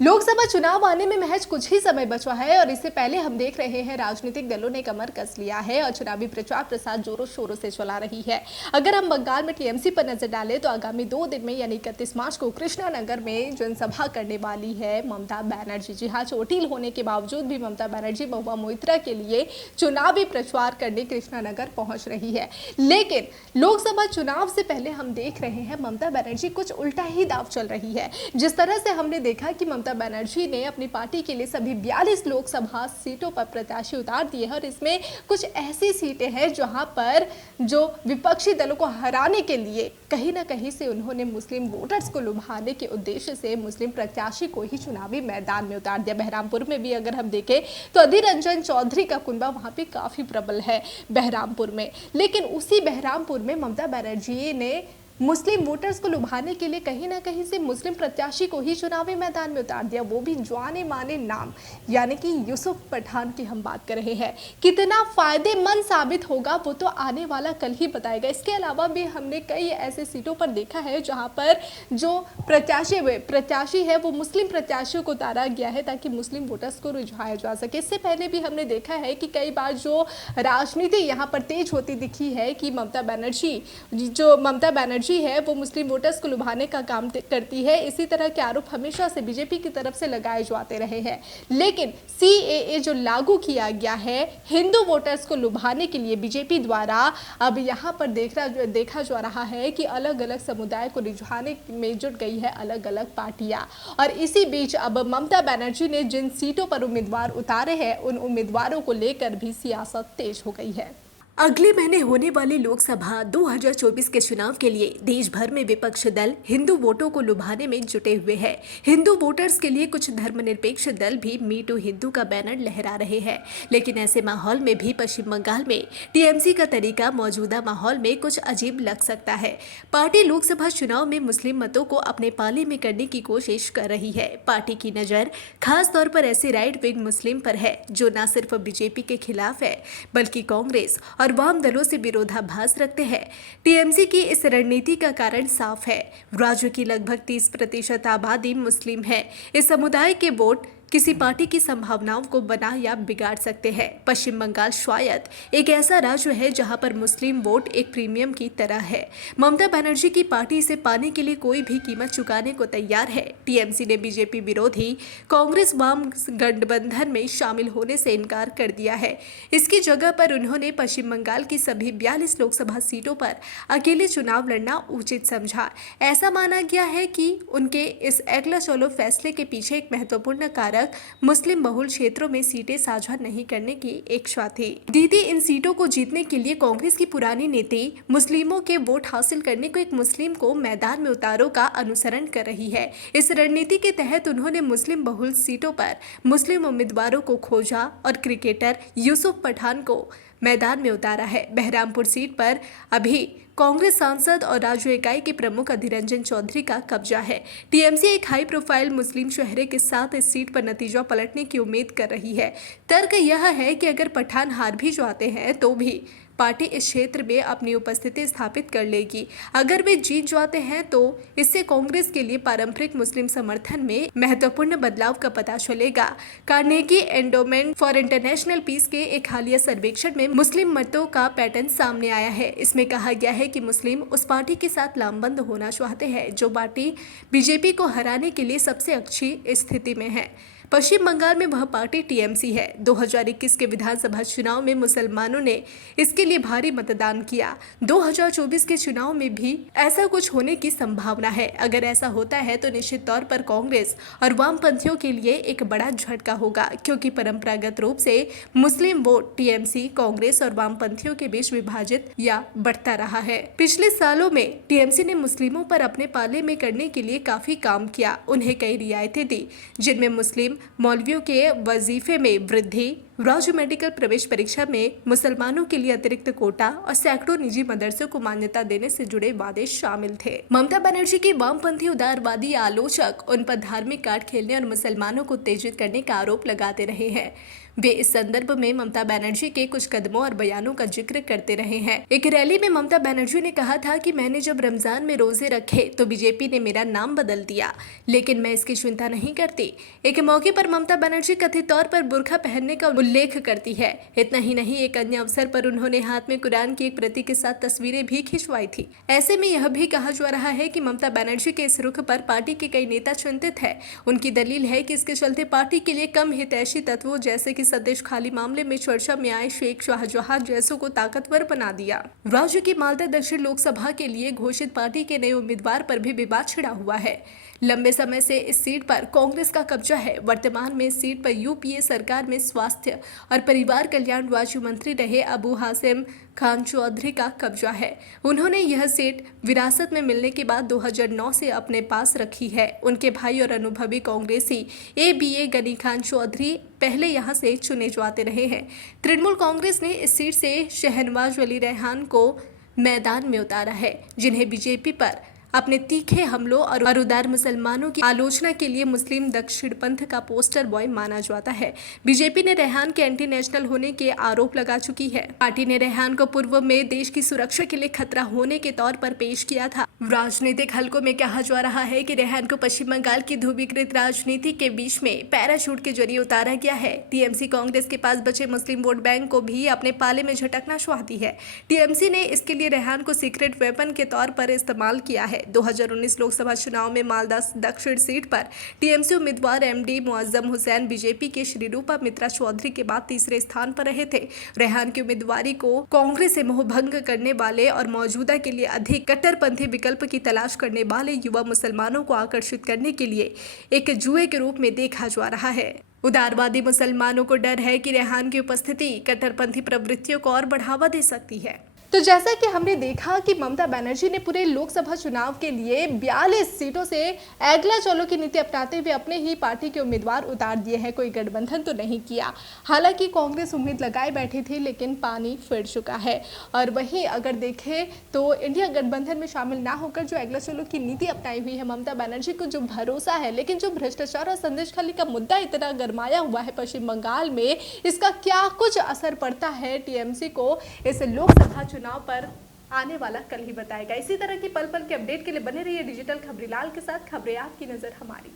लोकसभा चुनाव आने में महज कुछ ही समय बचा है और इससे पहले हम देख रहे हैं राजनीतिक दलों ने कमर कस लिया है और चुनावी प्रचार प्रसार जोरों शोरों से चला रही है। अगर हम बंगाल में टीएमसी पर नजर डालें तो आगामी 2 दिन में यानी 31 मार्च को कृष्णानगर में जनसभा करने वाली है ममता बनर्जी। जी हाँ, चोटिल होने के बावजूद भी ममता बनर्जी महुआ मोइत्रा के लिए चुनावी प्रचार करने कृष्णानगर पहुंच रही है। लेकिन लोकसभा चुनाव से पहले हम देख रहे हैं ममता बनर्जी कुछ उल्टा ही दाव चल रही है। जिस तरह से हमने देखा कि ममता बनर्जी ने अपनी पार्टी के लिए सभी 42 लोकसभा सीटों पर प्रत्याशी उतार दिए हैं और इसमें कुछ ऐसी सीटें हैं जहां पर जो विपक्षी दलों को हराने के लिए कहीं ना कहीं से उन्होंने मुस्लिम वोटर्स को लुभाने के उद्देश्य से मुस्लिम प्रत्याशी को ही चुनावी मैदान में उतार दिया। बहरामपुर में भी अगर हम देखें तो अधीर रंजन चौधरी का कुनबा वहां पे काफी प्रबल है बहरामपुर में, लेकिन उसी बहरामपुर में ममता बनर्जी ने मुस्लिम वोटर्स को लुभाने के लिए कहीं ना कहीं से मुस्लिम प्रत्याशी को ही चुनावी मैदान में उतार दिया, वो भी जाने माने नाम यानी कि यूसुफ पठान की हम बात कर रहे हैं। कितना फायदेमंद साबित होगा वो तो आने वाला कल ही बताएगा। इसके अलावा भी हमने कई ऐसे सीटों पर देखा है जहां पर जो प्रत्याशी है वो मुस्लिम प्रत्याशियों को उतारा गया है ताकि मुस्लिम वोटर्स को रिझाया जा सके। इससे पहले भी हमने देखा है कि कई बार जो राजनीति यहाँ पर तेज होती दिखी है कि ममता बनर्जी है वो मुस्लिम वोटर्स को लुभाने का काम करती है। इसी तरह के आरोप हमेशा से बीजेपी की तरफ से लगाए जाते रहे हैं, लेकिन सीएए जो लागू किया गया है हिंदू वोटर्स को लुभाने के लिए बीजेपी द्वारा, अब यहां पर देखा जा रहा है कि अलग अलग समुदाय को रिझाने में जुट गई है अलग अलग पार्टियां। और इसी बीच अब ममता बनर्जी ने जिन सीटों पर उम्मीदवार उतारे हैं उन उम्मीदवारों को लेकर भी सियासत तेज हो गई है। अगले महीने होने वाले लोकसभा 2024 के चुनाव के लिए देश भर में विपक्ष दल हिंदू वोटों को लुभाने में जुटे हुए हैं। हिंदू वोटर्स के लिए कुछ धर्मनिरपेक्ष दल भी मी टू हिंदू का बैनर लहरा रहे हैं, लेकिन ऐसे माहौल में भी पश्चिम बंगाल में टीएमसी का तरीका मौजूदा माहौल में कुछ अजीब लग सकता है। पार्टी लोकसभा चुनाव में मुस्लिम मतों को अपने पाले में करने की कोशिश कर रही है। पार्टी की नज़र खास तौर पर ऐसे राइट विंग मुस्लिम पर है जो न सिर्फ बीजेपी के खिलाफ है बल्कि कांग्रेस और वाम दलों से विरोधाभास रखते हैं। टीएमसी की इस रणनीति का कारण साफ है। राज्य की लगभग 30% आबादी मुस्लिम है। इस समुदाय के वोट किसी पार्टी की संभावनाओं को बना या बिगाड़ सकते हैं। पश्चिम बंगाल शायद एक ऐसा राज्य है जहां पर मुस्लिम वोट एक प्रीमियम की तरह है। ममता बनर्जी की पार्टी इसे पाने के लिए कोई भी कीमत चुकाने को तैयार है। टीएमसी ने बीजेपी विरोधी कांग्रेस वाम गठबंधन में शामिल होने से इनकार कर दिया है। इसकी जगह पर उन्होंने पश्चिम बंगाल की सभी 42 लोकसभा सीटों पर अकेले चुनाव लड़ना उचित समझा। ऐसा माना गया है कि उनके इस अगला चलो फैसले के पीछे एक महत्वपूर्ण कारक मुस्लिम बहुल क्षेत्रों में सीटें साझा नहीं करने की इच्छा थी। दीदी, इन सीटों को जीतने के लिए कांग्रेस की पुरानी नीति मुस्लिमों के वोट हासिल करने को एक मुस्लिम को मैदान में उतारो का अनुसरण कर रही है। इस रणनीति के तहत उन्होंने मुस्लिम बहुल सीटों पर मुस्लिम उम्मीदवारों को खोजा और क्रिकेटर यूसुफ पठान को मैदान में उतारा है। बहरामपुर सीट पर अभी कांग्रेस सांसद और राज्य इकाई के प्रमुख अधीर रंजन चौधरी का कब्जा है। टीएमसी एक हाई प्रोफाइल मुस्लिम चेहरे के साथ इस सीट पर नतीजा पलटने की उम्मीद कर रही है। तर्क यह है कि अगर पठान हार भी जाते हैं तो भी पार्टी इस क्षेत्र में अपनी उपस्थिति स्थापित कर लेगी। अगर वे जीत जाते हैं तो इससे कांग्रेस के लिए पारंपरिक मुस्लिम समर्थन में महत्वपूर्ण बदलाव का पता चलेगा। Carnegie Endowment for International Peace के एक हालिया सर्वेक्षण में मुस्लिम मतों का पैटर्न सामने आया है। इसमें कहा गया है कि मुस्लिम उस पार्टी के साथ लामबंद होना चाहते हैं जो पार्टी बीजेपी को हराने के लिए सबसे अच्छी स्थिति में है। पश्चिम बंगाल में वह पार्टी टीएमसी है। 2021 के विधानसभा चुनाव में मुसलमानों ने इसके लिए भारी मतदान किया। 2024 के चुनाव में भी ऐसा कुछ होने की संभावना है। अगर ऐसा होता है तो निश्चित तौर पर कांग्रेस और वामपंथियों के लिए एक बड़ा झटका होगा, क्योंकि परंपरागत रूप से मुस्लिम वोट टीएमसी, कांग्रेस और वामपंथियों के बीच विभाजित या बढ़ता रहा है। पिछले सालों में टीएमसी ने मुस्लिमों पर अपने पाले में करने के लिए काफी काम किया। उन्हें कई रियायतें दी जिनमें मुस्लिम मौलवियों के वजीफे में वृद्धि, राज्य मेडिकल प्रवेश परीक्षा में मुसलमानों के लिए अतिरिक्त कोटा और सैकड़ों निजी मदरसों को मान्यता देने से जुड़े वादे शामिल थे। ममता बनर्जी के वामपंथी उदारवादी आलोचक उन पर धार्मिक कार्ड खेलने और मुसलमानों को उत्तेजित करने का आरोप लगाते रहे हैं। वे इस संदर्भ में ममता बनर्जी के कुछ कदमों और बयानों का जिक्र करते रहे हैं। एक रैली में ममता बनर्जी ने कहा था कि मैंने जब रमजान में रोजे रखे तो बीजेपी ने मेरा नाम बदल दिया, लेकिन मैं इसकी चिंता नहीं करती। एक मौके पर ममता बनर्जी कथित तौर पर बुर्का पहनने का उल्लेख करती है। इतना ही नहीं, एक अन्य अवसर पर उन्होंने हाथ में कुरान की एक प्रति के साथ तस्वीरें भी खिंचवाई थी। ऐसे में यह भी कहा जा रहा है कि ममता बनर्जी के इस रुख पर पार्टी के कई नेता चिंतित है। उनकी दलील है कि इसके चलते पार्टी के लिए कम हितैषी तत्वों जैसे कि सदेश खाली मामले में चर्चा में आए शेख शाहजहां जैसों को ताकतवर बना दिया। राज्य की मालदा दक्षिण लोकसभा के लिए घोषित पार्टी के नए उम्मीदवार पर भी विवाद छिड़ा हुआ है। लंबे समय से इस सीट पर कांग्रेस का कब्जा है। वर्तमान में इस सीट पर यूपीए सरकार में स्वास्थ्य और परिवार कल्याण राज्य मंत्री रहे अबू हासिम खान चौधरी का कब्जा है। उन्होंने यह सीट विरासत में मिलने के बाद 2009 से अपने पास रखी है। उनके भाई और अनुभवी कांग्रेसी ABA गनी खान चौधरी पहले यहां से चुने जाते रहे हैं। तृणमूल कांग्रेस ने इस सीट से शहनवाज अली रेहान को मैदान में उतारा है, जिन्हें बीजेपी पर अपने तीखे हमलों और उदार मुसलमानों की आलोचना के लिए मुस्लिम दक्षिण पंथ का पोस्टर बॉय माना जाता है। बीजेपी ने रेहान के एंटी नेशनल होने के आरोप लगा चुकी है। पार्टी ने रेहान को पूर्व में देश की सुरक्षा के लिए खतरा होने के तौर पर पेश किया था। राजनीतिक हलकों में कहा जा रहा है कि रेहान को पश्चिम बंगाल की ध्रुवीकृत राजनीति के बीच में पैराशूट के जरिए उतारा गया है। टीएमसी कांग्रेस के पास बचे मुस्लिम वोट बैंक को भी अपने पाले में झटकना चाहती है। टीएमसी ने इसके लिए रेहान को सीक्रेट वेपन के तौर पर इस्तेमाल किया है। 2019 लोकसभा चुनाव में मालदा दक्षिण सीट पर टीएमसी उम्मीदवार MD मुअज्जम हुसैन बीजेपी के श्रीरूपा मित्रा चौधरी के बाद तीसरे स्थान पर रहे थे। रेहान की उम्मीदवारी को कांग्रेस से मोहभंग करने वाले और मौजूदा के लिए अधिक कट्टरपंथी विकल्प की तलाश करने वाले युवा मुसलमानों को आकर्षित करने के लिए एक जुए के रूप में देखा जा रहा है। उदारवादी मुसलमानों को डर है कि रेहान की उपस्थिति कट्टरपंथी प्रवृत्तियों को और बढ़ावा दे सकती है। तो जैसा कि हमने देखा कि ममता बनर्जी ने पूरे लोकसभा चुनाव के लिए 42 सीटों से अगला चलो की नीति अपनाते हुए अपने ही पार्टी के उम्मीदवार उतार दिए हैं। कोई गठबंधन तो नहीं किया। हालांकि कांग्रेस उम्मीद लगाए बैठी थी, लेकिन पानी फिर चुका है। और वहीं अगर देखें तो इंडिया गठबंधन में शामिल ना होकर जो अगला चलो की नीति अपनाई हुई है ममता बनर्जी को जो भरोसा है, लेकिन जो भ्रष्टाचार और संदेशखाली का मुद्दा इतना गरमाया हुआ है पश्चिम बंगाल में, इसका क्या कुछ असर पड़ता है टीएमसी को इस लोकसभा चुनाव पर आने वाला कल ही बताएगा। इसी तरह की पल पल के अपडेट के लिए बने रहिए डिजिटल खबरीलाल के साथ। खबरें आपकी, नजर हमारी।